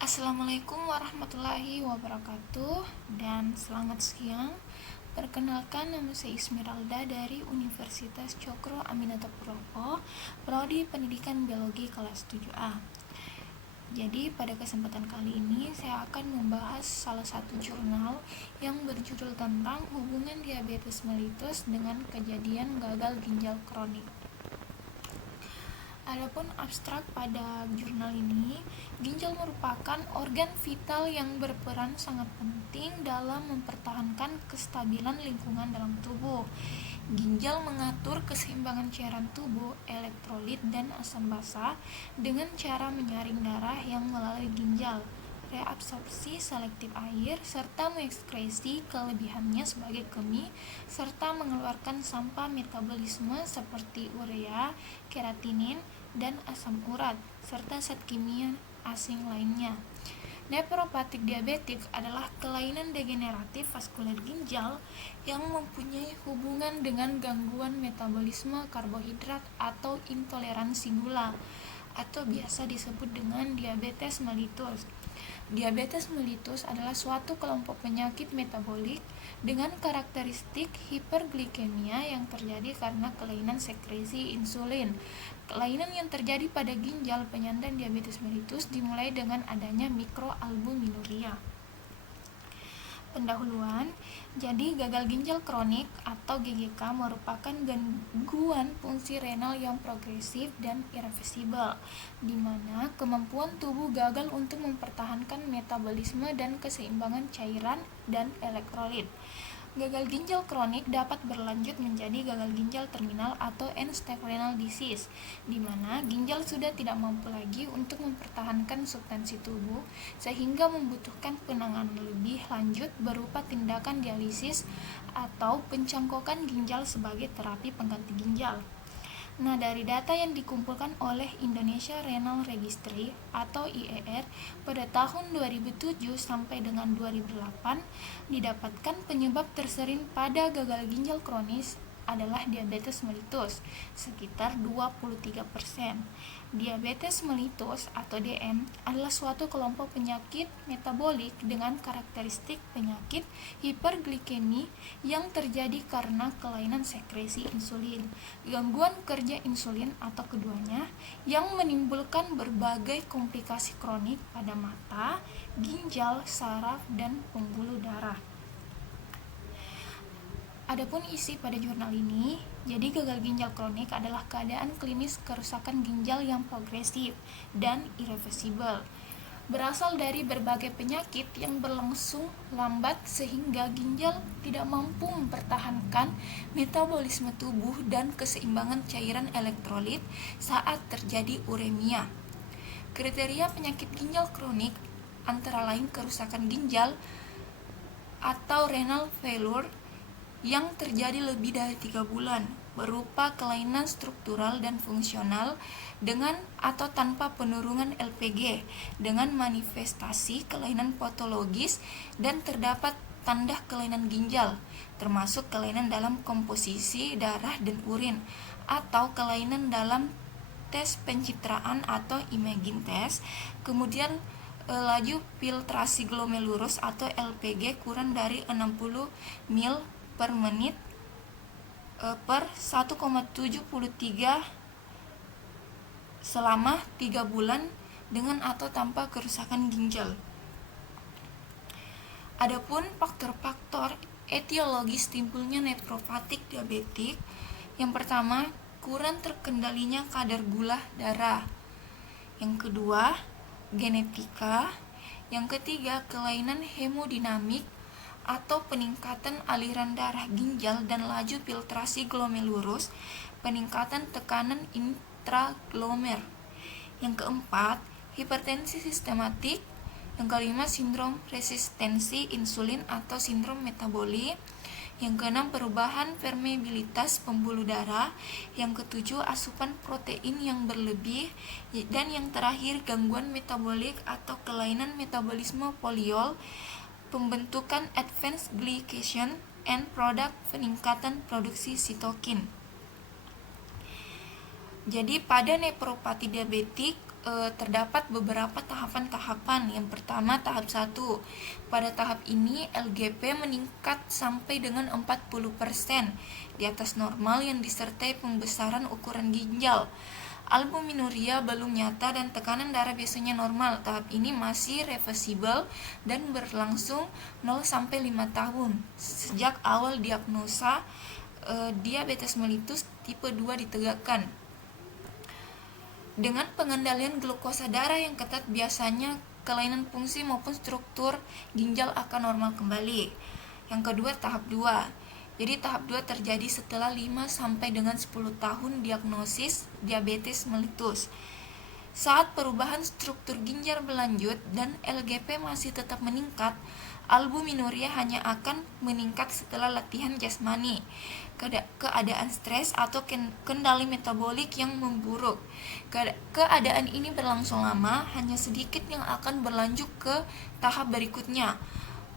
Assalamualaikum warahmatullahi wabarakatuh dan selamat siang. Perkenalkan, nama saya Ismiralda dari Universitas Cokro Aminoto Purwokerto, Prodi Pendidikan Biologi kelas 7A. Jadi pada kesempatan kali ini saya akan membahas salah satu jurnal yang berjudul tentang hubungan diabetes mellitus dengan kejadian gagal ginjal kronik. Adapun abstrak pada jurnal ini, ginjal merupakan organ vital yang berperan sangat penting dalam mempertahankan kestabilan lingkungan dalam tubuh. Ginjal mengatur keseimbangan cairan tubuh, elektrolit, dan asam basa dengan cara menyaring darah yang melalui ginjal, reabsorpsi selektif air, serta mengekskresi kelebihannya sebagai kemih, serta mengeluarkan sampah metabolisme seperti urea, keratinin, dan asam urat, serta zat kimia asing lainnya. Nephropathic diabetik adalah kelainan degeneratif vaskuler ginjal yang mempunyai hubungan dengan gangguan metabolisme karbohidrat atau intoleransi gula, atau biasa disebut dengan diabetes mellitus. Diabetes mellitus adalah suatu kelompok penyakit metabolik dengan karakteristik hiperglikemia yang terjadi karena kelainan sekresi insulin. Kelainan yang terjadi pada ginjal penyandang diabetes mellitus dimulai dengan adanya mikroalbuminuria. Pendahuluan, jadi gagal ginjal kronik atau GGK merupakan gangguan fungsi renal yang progresif dan irreversibel, di mana kemampuan tubuh gagal untuk mempertahankan metabolisme dan keseimbangan cairan dan elektrolit. Gagal ginjal kronik dapat berlanjut menjadi gagal ginjal terminal atau end-stage renal disease, di mana ginjal sudah tidak mampu lagi untuk mempertahankan substansi tubuh sehingga membutuhkan penanganan lebih lanjut berupa tindakan dialisis atau pencangkokan ginjal sebagai terapi pengganti ginjal. Nah, dari data yang dikumpulkan oleh Indonesia Renal Registry atau IRR pada tahun 2007 sampai dengan 2008, didapatkan penyebab tersering pada gagal ginjal kronis adalah diabetes mellitus, sekitar 23%. Diabetes mellitus atau DM adalah suatu kelompok penyakit metabolik dengan karakteristik penyakit hiperglikemi yang terjadi karena kelainan sekresi insulin, gangguan kerja insulin atau keduanya, yang menimbulkan berbagai komplikasi kronik pada mata, ginjal, saraf, dan pembuluh darah. Adapun isi pada jurnal ini, jadi gagal ginjal kronik adalah keadaan klinis kerusakan ginjal yang progresif dan irreversibel, berasal dari berbagai penyakit yang berlangsung lambat sehingga ginjal tidak mampu mempertahankan metabolisme tubuh dan keseimbangan cairan elektrolit saat terjadi uremia. Kriteria penyakit ginjal kronik antara lain kerusakan ginjal atau renal failure yang terjadi lebih dari 3 bulan, berupa kelainan struktural dan fungsional dengan atau tanpa penurunan LPG, dengan manifestasi kelainan patologis dan terdapat tanda kelainan ginjal, termasuk kelainan dalam komposisi darah dan urin, atau kelainan dalam tes pencitraan atau imaging test, kemudian laju filtrasi glomerulus atau LPG kurang dari 60 ml per menit per 1,73 selama 3 bulan dengan atau tanpa kerusakan ginjal. Adapun faktor-faktor etiologis timbulnya nephropathic diabetik, yang pertama, kurang terkendalinya kadar gula darah. Yang kedua, genetika. Yang ketiga, kelainan hemodinamik atau peningkatan aliran darah ginjal dan laju filtrasi glomerulus, peningkatan tekanan intraglomer. Yang keempat, hipertensi sistematik. Yang kelima, sindrom resistensi insulin atau sindrom metabolik. Yang keenam, perubahan permeabilitas pembuluh darah. Yang ketujuh, asupan protein yang berlebih. Dan yang terakhir, gangguan metabolik atau kelainan metabolisme poliol, pembentukan advanced glycation end product, peningkatan produksi sitokin. Jadi pada nephropati diabetik, terdapat beberapa tahapan-tahapan. Yang pertama, tahap 1. Pada tahap ini LGP meningkat sampai dengan 40% di atas normal yang disertai pembesaran ukuran ginjal. Albuminuria belum nyata dan tekanan darah biasanya normal. Tahap ini masih reversibel dan berlangsung 0-5 tahun sejak awal diagnosa diabetes mellitus tipe 2 ditegakkan. Dengan pengendalian glukosa darah yang ketat, biasanya kelainan fungsi maupun struktur ginjal akan normal kembali. Yang kedua, tahap 2. Jadi tahap 2 terjadi setelah 5-10 tahun diagnosis diabetes mellitus. Saat perubahan struktur ginjal berlanjut dan LGP masih tetap meningkat, albuminuria hanya akan meningkat setelah latihan jasmani, keadaan stres atau kendali metabolik yang memburuk. Keadaan ini berlangsung lama, hanya sedikit yang akan berlanjut ke tahap berikutnya.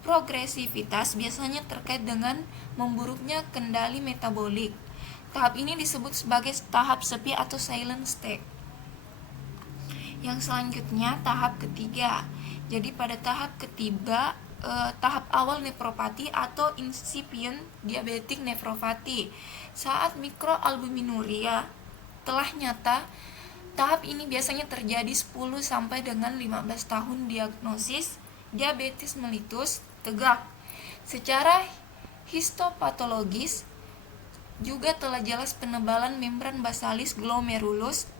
Progresivitas biasanya terkait dengan memburuknya kendali metabolik. Tahap ini disebut sebagai tahap sepi atau silent state. Yang selanjutnya, tahap ketiga. Jadi pada tahap ketiga, tahap awal nefropati atau incipient diabetic nephropathy. Saat mikroalbuminuria telah nyata, tahap ini biasanya terjadi 10 sampai dengan 15 tahun diagnosis diabetes mellitus tegak. Secara histopatologis juga telah jelas penebalan membran basalis glomerulus.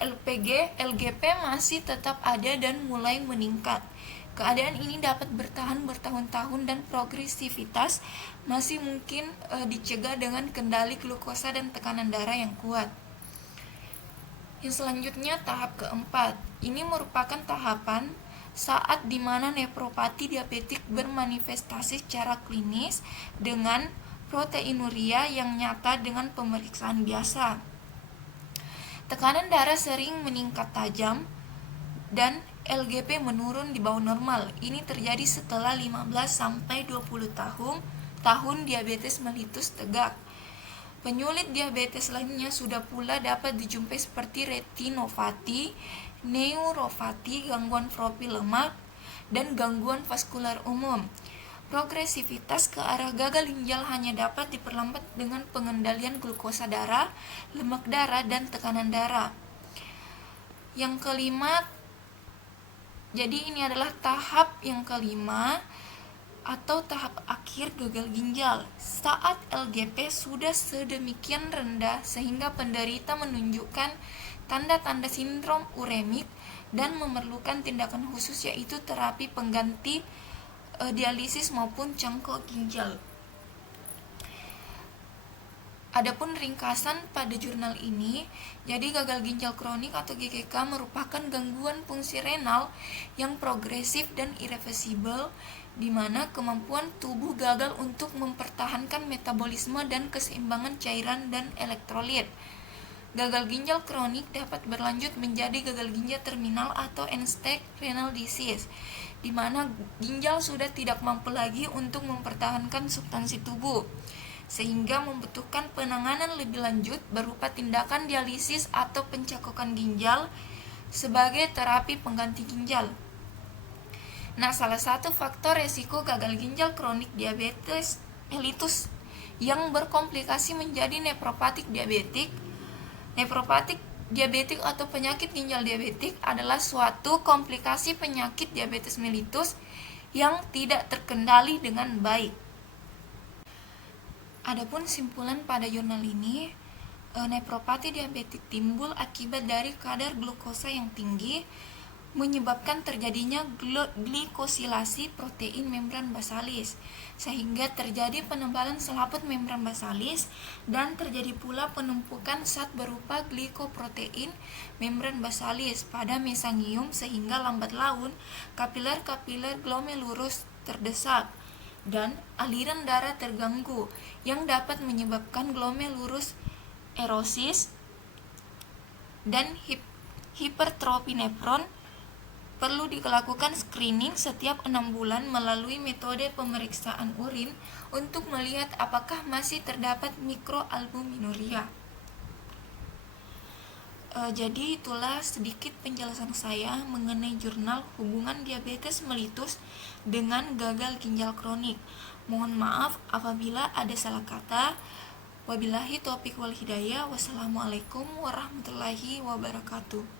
LGP masih tetap ada dan mulai meningkat. Keadaan ini dapat bertahan bertahun-tahun dan progresivitas masih mungkin dicegah dengan kendali glukosa dan tekanan darah yang kuat. Yang selanjutnya, tahap keempat. Ini merupakan tahapan saat di mana nefropati diabetik bermanifestasi secara klinis dengan proteinuria yang nyata dengan pemeriksaan biasa. Tekanan darah sering meningkat tajam dan LGP menurun di bawah normal. Ini terjadi setelah 15-20 tahun diabetes mellitus tegak. Penyulit diabetes lainnya sudah pula dapat dijumpai seperti retinopati, neuropati, gangguan profil lemak, dan gangguan vaskular umum. Progresivitas ke arah gagal ginjal hanya dapat diperlambat dengan pengendalian glukosa darah, lemak darah, dan tekanan darah. Yang kelima, jadi ini adalah tahap yang kelima atau tahap akhir gagal ginjal. Saat LGP sudah sedemikian rendah sehingga penderita menunjukkan tanda-tanda sindrom uremik dan memerlukan tindakan khusus, yaitu terapi pengganti dialisis maupun cangkok ginjal. Adapun ringkasan pada jurnal ini, jadi gagal ginjal kronik atau GGK merupakan gangguan fungsi renal yang progresif dan irreversibel, di mana kemampuan tubuh gagal untuk mempertahankan metabolisme dan keseimbangan cairan dan elektrolit. Gagal ginjal kronik dapat berlanjut menjadi gagal ginjal terminal atau end-stage renal disease, di mana ginjal sudah tidak mampu lagi untuk mempertahankan substansi tubuh, sehingga membutuhkan penanganan lebih lanjut berupa tindakan dialisis atau pencakokan ginjal sebagai terapi pengganti ginjal. Nah, salah satu faktor resiko gagal ginjal kronik diabetes mellitus yang berkomplikasi menjadi nefropatik diabetik. Nefropatik diabetik atau penyakit ginjal diabetik adalah suatu komplikasi penyakit diabetes mellitus yang tidak terkendali dengan baik. Adapun simpulan pada jurnal ini, nefropati diabetik timbul akibat dari kadar glukosa yang tinggi, menyebabkan terjadinya glikosilasi protein membran basalis, sehingga terjadi penebalan selaput membran basalis dan terjadi pula penumpukan zat berupa glikoprotein membran basalis pada mesangium, sehingga lambat laun kapiler-kapiler glomerulus terdesak dan aliran darah terganggu yang dapat menyebabkan glomerulus erosis dan hipertrofi nefron. Perlu dilakukan screening setiap 6 bulan melalui metode pemeriksaan urin untuk melihat apakah masih terdapat mikroalbuminuria. Jadi itulah sedikit penjelasan saya mengenai jurnal hubungan diabetes mellitus dengan gagal ginjal kronik. Mohon maaf apabila ada salah kata. Wabillahi taufiq wal hidayah. Wassalamualaikum warahmatullahi wabarakatuh.